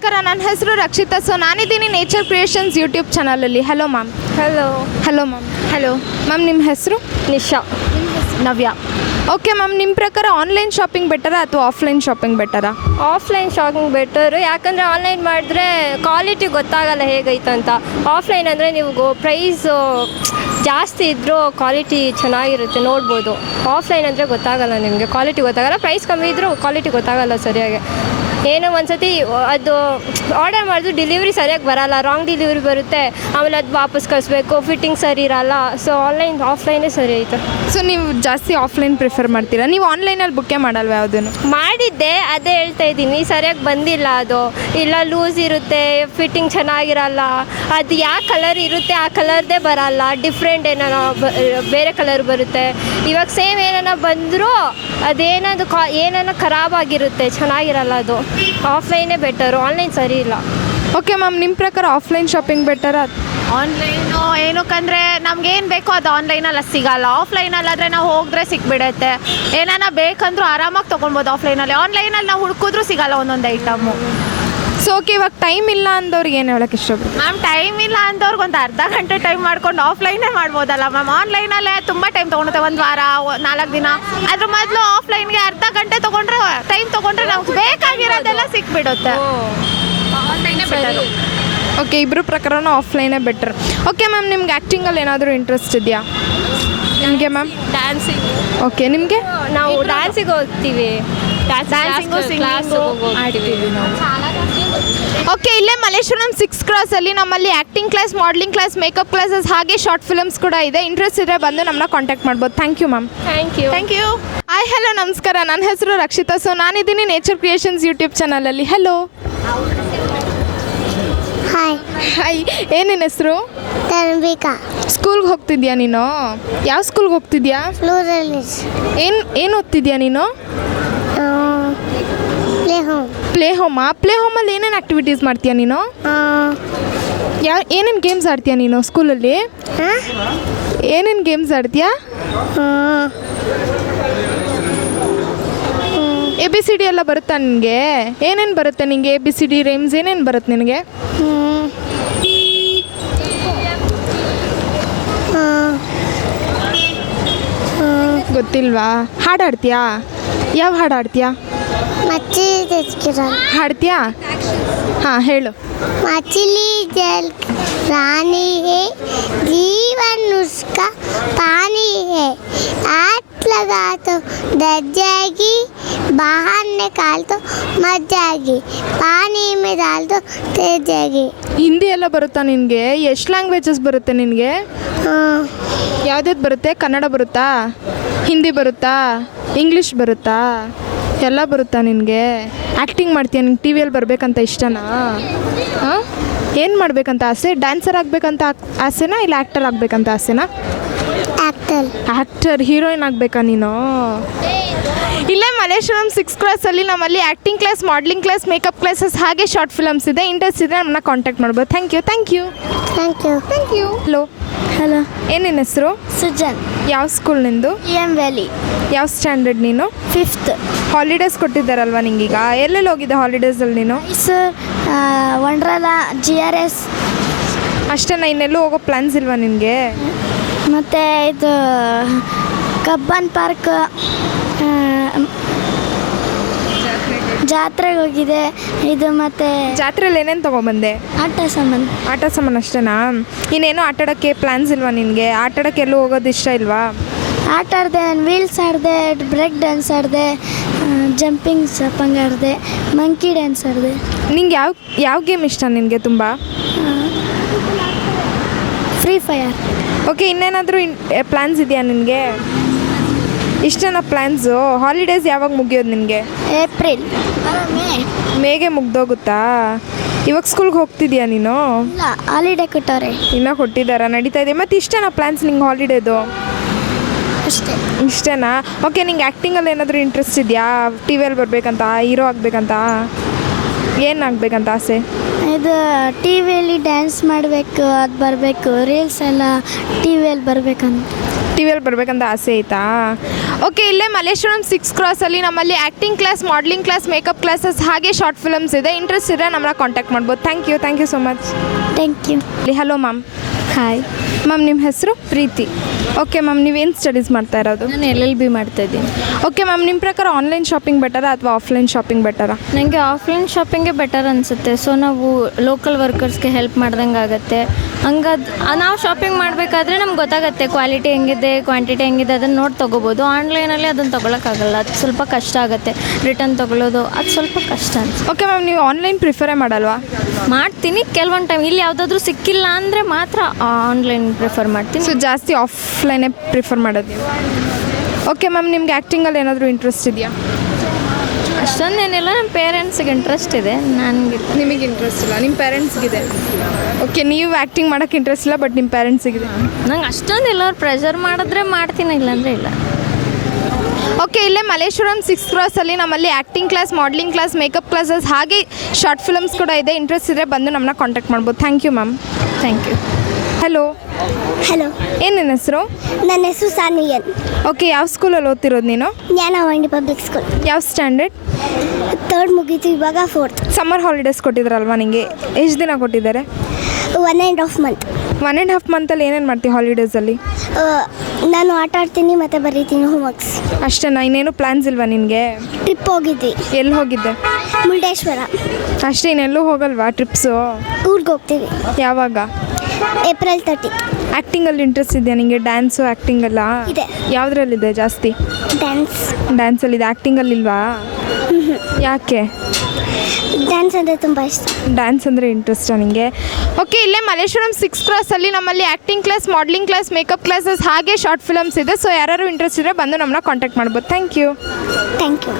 ನಮಸ್ಕಾರ, ನನ್ನ ಹೆಸರು ರಕ್ಷಿತಾ. ಸೊ ನಾನಿದ್ದೀನಿ ನೇಚರ್ ಕ್ರಿಯೇಷನ್ಸ್ ಯೂಟ್ಯೂಬ್ ಚಾನಲಲ್ಲಿ. Hello ma'am. Hello ma'am. Ma'am ನಿಮ್ಮ ಹೆಸರು? ನಿಶಾ. ನವ್ಯ. ಓಕೆ ಮ್ಯಾಮ್, ನಿಮ್ಮ ಪ್ರಕಾರ ಆನ್ಲೈನ್ ಶಾಪಿಂಗ್ ಬೆಟರಾ ಅಥವಾ ಆಫ್ಲೈನ್ ಶಾಪಿಂಗ್ ಬೆಟರಾ? ಆಫ್ಲೈನ್ ಶಾಪಿಂಗ್ ಬೆಟರು, ಯಾಕಂದರೆ ಆನ್ಲೈನ್ ಮಾಡಿದ್ರೆ ಕ್ವಾಲಿಟಿ ಗೊತ್ತಾಗಲ್ಲ ಹೇಗೈತಂತ. ಆಫ್ಲೈನ್ ಅಂದರೆ ನೀವು ಪ್ರೈಸು ಜಾಸ್ತಿ ಇದ್ದರೂ ಕ್ವಾಲಿಟಿ ಚೆನ್ನಾಗಿರುತ್ತೆ, ನೋಡ್ಬೋದು. ಆಫ್ಲೈನ್ ಅಂದರೆ ಗೊತ್ತಾಗಲ್ಲ, ನಿಮಗೆ ಕ್ವಾಲಿಟಿ ಗೊತ್ತಾಗಲ್ಲ. ಪ್ರೈಸ್ ಕಮ್ಮಿ ಇದ್ದರೂ ಕ್ವಾಲಿಟಿ ಗೊತ್ತಾಗಲ್ಲ ಸರಿಯಾಗಿ. ಏನೋ ಒಂದ್ಸತಿ ಅದು ಆರ್ಡರ್ ಮಾಡಿದ್ರು ಡೆಲಿವರಿ ಸರಿಯಾಗಿ ಬರೋಲ್ಲ, ರಾಂಗ್ ಡೆಲಿವರಿ ಬರುತ್ತೆ, ಆಮೇಲೆ ಅದು ವಾಪಸ್ ಕಳಿಸ್ಬೇಕು, ಫಿಟ್ಟಿಂಗ್ ಸರಿ ಇರಲ್ಲ. ಸೊ ಆಫ್ಲೈನೇ ಸರಿ ಆಯಿತು. ಸೊ ನೀವು ಜಾಸ್ತಿ ಆಫ್ಲೈನ್ ಪ್ರಿಫರ್ ಮಾಡ್ತೀರಾ? ನೀವು ಆನ್ಲೈನಲ್ಲಿ ಬುಕ್ಕೇ ಮಾಡಲ್ವ ಯಾವುದನ್ನು? ಮಾಡಿದ್ದೆ, ಅದೇ ಹೇಳ್ತಾ ಇದ್ದೀನಿ, ಸರಿಯಾಗಿ ಬಂದಿಲ್ಲ. ಅದು ಇಲ್ಲ ಲೂಸ್ ಇರುತ್ತೆ, ಫಿಟ್ಟಿಂಗ್ ಚೆನ್ನಾಗಿರಲ್ಲ, ಅದು ಯಾವ ಕಲರ್ ಇರುತ್ತೆ ಆ ಕಲರ್ದೇ ಬರಲ್ಲ, ಡಿಫ್ರೆಂಟ್ ಬೇರೆ ಕಲರ್ ಬರುತ್ತೆ. ಇವಾಗ ಸೇಮ್ ಏನಾನ ಬಂದರೂ ಅದೇನದು ಏನಾನ ಖರಾಬಾಗಿರುತ್ತೆ, ಚೆನ್ನಾಗಿರಲ್ಲ. ಅದು ಆಫ್ಲೈನೇ ಬೆಟರು, ಆನ್ಲೈನ್ ಸರಿ ಇಲ್ಲ. ಓಕೆ ಮ್ಯಾಮ್, ನಿಮ್ಮ ಪ್ರಕಾರ ಆಫ್ಲೈನ್ ಶಾಪಿಂಗ್ ಬೆಟರಾ? ಆನ್ಲೈನು ಏನಕ್ಕಂದರೆ ನಮ್ಗೇನು ಬೇಕೋ ಅದು ಆನ್ಲೈನಲ್ಲಿ ಸಿಗಲ್ಲ. ಆಫ್ಲೈನಲ್ಲಾದರೆ ನಾವು ಹೋಗಿದ್ರೆ ಸಿಕ್ಬಿಡುತ್ತೆ. ಏನಾನ ಬೇಕಂದ್ರೂ ಆರಾಮಾಗಿ ತೊಗೊಳ್ಬೋದು ಆಫ್ಲೈನಲ್ಲಿ. ಆನ್ಲೈನಲ್ಲಿ ನಾವು ಹುಡುಕಿದ್ರೂ ಸಿಗಲ್ಲ ಒಂದೊಂದು ಐಟಮು. ಸೊ ಓಕೆ, ಇವಾಗ ಟೈಮ್ ಇಲ್ಲ ಅಂದವ್ರಿಗೆ ಏನು ಹೇಳೋಕ್ಕೆ ಇಷ್ಟಪಡ್ತೀವಿ? ಮ್ಯಾಮ್, ಟೈಮ್ ಇಲ್ಲ ಅಂದವ್ರಿಗೆ ಒಂದು ಅರ್ಧ ಗಂಟೆ ಟೈಮ್ ಮಾಡ್ಕೊಂಡು ಆಫ್ಲೈನೇ ಮಾಡ್ಬೋದಲ್ಲ ಮ್ಯಾಮ್. ಆನ್ಲೈನಲ್ಲೇ ತುಂಬ ಟೈಮ್ ತೊಗೊಳುತ್ತೆ, ಒಂದು ವಾರ 4 ದಿನ. ಅದ್ರ ಮೊದಲು ಆಫ್ಲೈನ್ಗೆ ಅರ್ಧ ಗಂಟೆ ಟೈಮ್ ತೊಗೊಂಡ್ರೆ ನಮ್ಗೆ ಬೇಕಾಗಿರೋದೆಲ್ಲ ಸಿಕ್ಬಿಡುತ್ತೆ. ಓಕೆ, ಇಬ್ಬರು ಪ್ರಕಾರನೂ ಆಫ್ಲೈನೇ ಬೆಟರ್. ಓಕೆ ಮ್ಯಾಮ್, ನಿಮ್ಗೆ ಆ್ಯಕ್ಟಿಂಗಲ್ಲಿ ಏನಾದರೂ ಇಂಟ್ರೆಸ್ಟ್ ಇದೆಯಾ ನಿಮಗೆ ಮ್ಯಾಮ್? ಡ್ಯಾನ್ಸಿಂಗ್. ಓಕೆ, ನಿಮಗೆ? ನಾವು ಡ್ಯಾನ್ಸಿಗೆ ಹೋಗ್ತೀವಿ, ಡ್ಯಾನ್ಸಿಂಗು ಸಿಂಗಿಂಗು ಆಡ್ತೀವಿ ನಾವು. ಓಕೆ, ಇಲ್ಲೇ ಮಲ್ಲೇಶ್ವರಂ 6 ಕ್ರಾಸಲ್ಲಿ ನಮ್ಮಲ್ಲಿ acting class, modelling class, makeup classes ಹಾಗೆ ಶಾರ್ಟ್ ಫಿಲ್ಮ್ಸ್ ಕೂಡ ಇದೆ. ಇಂಟ್ರೆಸ್ಟ್ ಇದ್ದರೆ ಬಂದು ನಮ್ಮನ್ನ ಕಾಂಟ್ಯಾಕ್ಟ್ ಮಾಡ್ಬೋದು. Thank you ma'am. Thank you. Hi, hello, ನಮಸ್ಕಾರ. ನನ್ನ ಹೆಸರು ರಕ್ಷಿತಾ. ಸೊ ನಾನಿದ್ದೀನಿ ನೇಚರ್ ಕ್ರಿಯೇಷನ್ಸ್ ಯೂಟ್ಯೂಬ್ ಚಾನಲಲ್ಲಿ. ಹಲೋ. ಹಾಯ್, ಏನೇನು ಹೆಸರು? ತನ್ವಿಕಾ. ಸ್ಕೂಲ್ಗೆ ಹೋಗ್ತಿದ್ಯಾ ನೀನು? ಯಾವ ಸ್ಕೂಲ್ಗೆ ಹೋಗ್ತಿದ್ಯಾ? ಫ್ಲೋರಲಿಸ್. ಏನು ಓದ್ತಿದ್ಯಾ ನೀನು? Play home. ಪ್ಲೇ ಹೋಮಾ? ಪ್ಲೇ ಹೋಮಲ್ಲಿ ಏನೇನು ಆ್ಯಕ್ಟಿವಿಟೀಸ್ ಮಾಡ್ತೀಯಾ ನೀನು? ಏನೇನು ಗೇಮ್ಸ್ ಆಡ್ತೀಯಾ ನೀನು ಸ್ಕೂಲಲ್ಲಿ? ಏನೇನು ಗೇಮ್ಸ್ ಆಡ್ತೀಯಾ? ABCD ಎಲ್ಲ ಬರುತ್ತಾ ನಿನಗೆ? ಏನೇನು ಬರುತ್ತೆ ನಿನಗೆ? ABCD ರೇಮ್ಸ್ ಏನೇನು ಬರುತ್ತೆ ನಿನಗೆ? ಗೊತ್ತಿಲ್ವಾ? ಹಾಡು ಆಡ್ತೀಯಾ? ಯಾವ ಹಾಡು ಆಡ್ತೀಯಾ? ಮಚ್ಚಿ ತೆಚ್ಕಿರ. ಹಾಡ್ತೀಯಾ? ಹಾಂ, ಹೇಳು. मछली जल रानी है, जीवन उसका पानी है, हाथ लगा तो डर जाएगी, बाहर निकाल तो मर जाएगी, पानी में डाल तो तैर जाएगी. ಹಿಂದಿ ಎಲ್ಲ ಬರುತ್ತಾ ನಿನಗೆ? ಎಷ್ಟು ಲ್ಯಾಂಗ್ವೇಜಸ್ ಬರುತ್ತೆ ನಿನಗೆ? ಯಾವ್ದು ಬರುತ್ತೆ? ಕನ್ನಡ ಬರುತ್ತಾ? ಹಿಂದಿ ಬರುತ್ತಾ? ಇಂಗ್ಲೀಷ್ ಬರುತ್ತಾ? ಎಲ್ಲ ಬರುತ್ತಾ ನಿನಗೆ? ಆ್ಯಕ್ಟಿಂಗ್ ಮಾಡ್ತೀಯ? ನಿಂಗೆ ಟಿ ವಿಯಲ್ಲಿ ಬರಬೇಕಂತ ಇಷ್ಟನಾ? ಹಾಂ, ಏನು ಮಾಡಬೇಕಂತ ಆಸೆ? ಡ್ಯಾನ್ಸರ್ ಆಗಬೇಕಂತ ಆಸೆನಾ ಇಲ್ಲ ಆ್ಯಕ್ಟರ್ ಆಗಬೇಕಂತ ಆಸೆನಾ? ಆ್ಯಕ್ಟರ್, ಹೀರೋಯಿನ್ ಆಗಬೇಕಾ ನೀನು? ಇಲ್ಲೇ ಮಲ್ಲೇಶ್ವರಂ 6 ಕ್ರಾಸಲ್ಲಿ ನಮ್ಮಲ್ಲಿ acting class, modelling class, makeup classes ಹಾಗೆ ಶಾರ್ಟ್ ಫಿಲಮ್ಸ್ ಇದೆ. ಇಂಟ್ರೆಸ್ಟ್ ಇದ್ದರೆ ನಮ್ಮನ್ನ ಕಾಂಟ್ಯಾಕ್ಟ್ ಮಾಡ್ಬೋದು. Thank you. ಹಲೋ. ಹಲೋ. ಏನೇನು ಹೆಸರು? ಸುಜನ್. ಯಾವ ಸ್ಕೂಲ್ ನಿಂದು? EM valley. ಯಾವ ಸ್ಟ್ಯಾಂಡರ್ಡ್ ನೀನು? 5th. ಹಾಲಿಡೇಸ್ ಕೊಟ್ಟಿದ್ದಾರಲ್ವ ನಿಂಗೀಗ? ಎಲ್ಲೆಲ್ಲಿ ಹೋಗಿದ್ದೆ ಹಾಲಿಡೇಸಲ್ಲಿ ನೀನು? ವಂಡ್ರಲಾ, GRS. ಅಷ್ಟೇನಾ? ಇನ್ನೆಲ್ಲೂ ಹೋಗೋ ಪ್ಲ್ಯಾನ್ಸ್ ಇಲ್ವಾ ನಿನಗೆ? ಮತ್ತು ಇದು ಕಬ್ಬನ್ ಪಾರ್ಕ್, ಜಾತ್ರೆಗೆ ಹೋಗಿದೆ. ಇದು ಮತ್ತು ಜಾತ್ರೆಯಲ್ಲಿ ಏನೇನು ತೊಗೊಬಂದೆ? ಆಟ ಸಾಮಾನು ಅಷ್ಟೇನಾ? ಇನ್ನೇನು ಆಟಾಡೋಕ್ಕೆ ಪ್ಲ್ಯಾನ್ಸ್ ಇಲ್ವಾ ನಿನಗೆ? ಆಟಾಡೋಕ್ಕೆ ಎಲ್ಲೂ ಹೋಗೋದು ಇಷ್ಟ ಇಲ್ವಾ? ಆಟ ಆಡಿದೆ, ವೀಲ್ಸ್ ಆಡಿದೆ, ಬ್ರೇಕ್ ಡ್ಯಾನ್ಸ್ ಆಡಿದೆ, ಜಂಪಿಂಗ್ ಸಪಂಗ್ ಆಡಿದೆ, ಮಂಕಿ ಡ್ಯಾನ್ಸ್ ಆಡಿದೆ. ನಿಂಗೆ ಯಾವ ಗೇಮ್ ಇಷ್ಟ ನಿನಗೆ ತುಂಬ? Free fire. ಓಕೆ, ಇನ್ನೇನಾದರೂ ಪ್ಲ್ಯಾನ್ಸ್ ಇದೆಯಾ ನಿನಗೆ? ಇಷ್ಟೇನಾ ಪ್ಲ್ಯಾನ್ಸು? ಹಾಲಿಡೇಸ್ ಯಾವಾಗ ಮುಗಿಯೋದು ನಿನಗೆ? ಏಪ್ರಿಲ್. ಮೇಗೆ ಮುಗ್ದೋಗುತ್ತಾ? ಇವಾಗ ಸ್ಕೂಲ್ಗೆ ಹೋಗ್ತಿದ್ಯಾ ನೀನು? ಇಲ್ಲ, ಹಾಲಿಡೇ ಕೊಟ್ಟವ್ರೆ. ಇನ್ನೂ ಕೊಟ್ಟಿದ್ದಾರಾ? ನಡೀತಾ ಇದೆ. ಮತ್ತು ಇಷ್ಟೇನಾ ಪ್ಲ್ಯಾನ್ಸ್ ನಿಂಗೆ ಹಾಲಿಡೇದು? ಅಷ್ಟೇ. ಇಷ್ಟೇನಾ? ಓಕೆ, ನಿಂಗೆ ಆ್ಯಕ್ಟಿಂಗಲ್ಲಿ ಏನಾದರೂ ಇಂಟ್ರೆಸ್ಟ್ ಇದೆಯಾ? ಟಿ ವಿಯಲ್ಲಿ ಬರಬೇಕಂತ, ಹೀರೋ ಆಗಬೇಕಂತ, ಏನು ಆಗಬೇಕಂತ ಆಸೆ? ಇದು ಟಿ ವಿಯಲ್ಲಿ ಡ್ಯಾನ್ಸ್ ಮಾಡಬೇಕು, ಅದು ಬರಬೇಕು. ರೀಲ್ಸ್ ಎಲ್ಲ ಟಿ ವಿಯಲ್ಲಿ ಬರಬೇಕಂತ. ಟಿ ವಿಯಲ್ಲಿ ಬರಬೇಕಂತ ಆಸೆ ಐತಾ? ಓಕೆ, ಇಲ್ಲೇ ಮಲ್ಲೇಶ್ವರಂ 6 ಕ್ರಾಸಲ್ಲಿ ನಮ್ಮಲ್ಲಿ acting class, modelling class, makeup classes ಹಾಗೆ ಶಾರ್ಟ್ ಫಿಲಮ್ಸ್ ಇದೆ. ಇಂಟ್ರೆಸ್ಟ್ ಇದ್ದರೆ ನಮ್ಮನ್ನ ಕಾಂಟ್ಯಾಕ್ಟ್ ಮಾಡ್ಬೋದು. Thank you so much. Thank you. Hello ma'am. Hi, ma'am ನಿಮ್ಮ ಹೆಸರು? ಪ್ರೀತಿ. ಓಕೆ ಮ್ಯಾಮ್, ನೀವೇನು ಸ್ಟಡೀಸ್ ಮಾಡ್ತಾ ಇರೋದು? ನಾನು LLB ಮಾಡ್ತಾ ಇದ್ದೀನಿ. ಓಕೆ ಮ್ಯಾಮ್, ನಿಮ್ಮ ಪ್ರಕಾರ ಆನ್ಲೈನ್ ಶಾಪಿಂಗ್ ಬೆಟರಾ ಅಥವಾ ಆಫ್ಲೈನ್ ಶಾಪಿಂಗ್ ಬೆಟರಾ? ನನಗೆ ಆಫ್ಲೈನ್ ಶಾಪಿಂಗೇ ಬೆಟರ್ ಅನಿಸುತ್ತೆ. ಸೊ ನಾವು ಲೋಕಲ್ ವರ್ಕರ್ಸ್ಗೆ ಹೆಲ್ಪ್ ಮಾಡ್ದಂಗೆ ಆಗುತ್ತೆ. ನಾವು ಶಾಪಿಂಗ್ ಮಾಡಬೇಕಾದ್ರೆ ನಮ್ಗೆ ಗೊತ್ತಾಗುತ್ತೆ ಕ್ವಾಲಿಟಿ ಹೆಂಗಿದೆ, ಕ್ವಾಂಟಿಟಿ ಹೆಂಗಿದೆ, ಅದನ್ನು ನೋಡಿ ತೊಗೋಬೋದು. ಆನ್ಲೈನಲ್ಲಿ ಅದನ್ನು ತೊಗೊಳಕ್ಕಾಗಲ್ಲ, ಅದು ಸ್ವಲ್ಪ ಕಷ್ಟ ಆಗುತ್ತೆ. ರಿಟರ್ನ್ ತೊಗೊಳ್ಳೋದು ಅದು ಸ್ವಲ್ಪ ಕಷ್ಟ ಅನ್ಸುತ್ತೆ. ಓಕೆ ಮ್ಯಾಮ್, ನೀವು ಆನ್ಲೈನ್ ಪ್ರಿಫರೇ ಮಾಡಲ್ವಾ? ಮಾಡ್ತೀನಿ ಕೆಲವೊಂದು ಟೈಮ್. ಇಲ್ಲಿ ಯಾವುದಾದ್ರೂ ಸಿಕ್ಕಿಲ್ಲ ಅಂದರೆ ಮಾತ್ರ ಆನ್ಲೈನ್ ಪ್ರಿಫರ್ ಮಾಡ್ತೀನಿ. ಸೊ ಜಾಸ್ತಿ ಆಫ್ಲೈನೇ ಪ್ರಿಫರ್ ಮಾಡೋದು ನೀವು? ಓಕೆ ಮ್ಯಾಮ್, ನಿಮ್ಗೆ ಆ್ಯಕ್ಟಿಂಗಲ್ಲಿ ಏನಾದರೂ ಇಂಟ್ರೆಸ್ಟ್ ಇದೆಯಾ? ಅಷ್ಟೊಂದೇನಿಲ್ಲ, ನಮ್ಮ ಪೇರೆಂಟ್ಸಿಗೆ ಇಂಟ್ರೆಸ್ಟ್ ಇದೆ, ನನಗೆ ನಿಮಗೆ ಇಂಟ್ರೆಸ್ಟ್ ಇಲ್ಲ, ನಿಮ್ಮ ಪೇರೆಂಟ್ಸ್ಗಿದೆ. ಓಕೆ, ನೀವು ಆ್ಯಕ್ಟಿಂಗ್ ಮಾಡೋಕ್ಕೆ ಇಂಟ್ರೆಸ್ಟ್ ಇಲ್ಲ, ಬಟ್ ನಿಮ್ಮ ಪೇರೆಂಟ್ಸಿಗಿದೆ. ನಂಗೆ ಅಷ್ಟೊಂದಿಲ್ಲ. ಅವ್ರು ಪ್ರೆಷರ್ ಮಾಡಿದ್ರೆ ಮಾಡ್ತೀನಿ, ಇಲ್ಲಾಂದರೆ ಇಲ್ಲ. ಓಕೆ, ಇಲ್ಲೇ ಮಲ್ಲೇಶ್ವರಂ 6 ಕ್ರಾಸಲ್ಲಿ ನಮ್ಮಲ್ಲಿ acting class, modelling class, makeup classes ಹಾಗೆ ಶಾರ್ಟ್ ಫಿಲಮ್ಸ್ ಕೂಡ ಇದೆ. ಇಂಟ್ರೆಸ್ಟ್ ಇದ್ದರೆ ಬಂದು ನಮ್ಮನ್ನ ಕಾಂಟ್ಯಾಕ್ಟ್ ಮಾಡ್ಬೋದು. Thank you ma'am. Thank you. Hello. Hello, ಏನು ನಿನ್ನ ಹೆಸರು? ನನ್ನ ಹೆಸರು ಸಾನಿಯನ್. ಓಕೆ, ಯಾವ ಸ್ಕೂಲಲ್ಲಿ ಓದ್ತಿರೋದು ನೀನು? Jnanavahini public school. ಯಾವ ಸ್ಟ್ಯಾಂಡರ್ಡ್? 3rd ಮುಗೀತು, ಇವಾಗ 4th. ಸಮ್ಮರ್ ಹಾಲಿಡೇಸ್ ಕೊಟ್ಟಿದ್ದಾರಲ್ವಾ ನಿಮಗೆ? ಎಷ್ಟು ದಿನ ಕೊಟ್ಟಿದ್ದಾರೆ? 1.5 month. 1.5 ಮಂತಲ್ಲಿ ಏನೇನು ಮಾಡ್ತೀವಿ ಹಾಲಿಡೇಸಲ್ಲಿ? ನಾನು ಆಟ ಆಡ್ತೀನಿ ಮತ್ತು ಬರೀತೀನಿ ಹೋಮ್ವರ್ಕ್ಸ್. ಅಷ್ಟೇನಾ? ಇನ್ನೇನು ಪ್ಲ್ಯಾನ್ಸ್ ಇಲ್ವಾ ನಿನಗೆ? ಟ್ರಿಪ್ ಹೋಗಿದ್ವಿ, ಎಲ್ಲಿ ಹೋಗಿದ್ದೆ? ಮುರುಡೇಶ್ವರ. ಅಷ್ಟೇ, ಇನ್ನೆಲ್ಲೂ ಹೋಗಲ್ವಾ ಟ್ರಿಪ್ಸು? ಊರಿಗೆ ಹೋಗ್ತೀವಿ ಯಾವಾಗ? April 30. ಆ್ಯಕ್ಟಿಂಗಲ್ಲಿ ಇಂಟ್ರೆಸ್ಟ್ ಇದೆಯಾ ನಿಮಗೆ? ಡ್ಯಾನ್ಸು ಆ್ಯಕ್ಟಿಂಗ್ ಎಲ್ಲ ಇದೆ. ಯಾವುದ್ರಲ್ಲಿದೆ ಜಾಸ್ತಿ? ಡ್ಯಾನ್ಸ್. ಡ್ಯಾನ್ಸಲ್ಲಿದೆ, ಆ್ಯಕ್ಟಿಂಗಲ್ಲಿಲ್ವಾ? ಯಾಕೆ? ಡ್ಯಾನ್ಸ್ ಅಂದರೆ ತುಂಬ ಇಷ್ಟ. ಡ್ಯಾನ್ಸ್ ಅಂದರೆ ಇಂಟ್ರೆಸ್ಟಾ ನಿಮಗೆ? ಓಕೆ, ಇಲ್ಲೇ ಮಲ್ಲೇಶ್ವರಂ 6 ಕ್ರಾಸಲ್ಲಿ ನಮ್ಮಲ್ಲಿ acting class, modelling class, makeup classes ಹಾಗೆ ಶಾರ್ಟ್ ಫಿಲಮ್ಸ್ ಇದೆ. ಸೊ ಯಾರು ಇಂಟ್ರೆಸ್ಟ್ ಇದ್ದರೆ ಬಂದು ನಮ್ಮನ್ನ ಕಾಂಟ್ಯಾಕ್ಟ್ ಮಾಡ್ಬೋದು. Thank you. Thank you.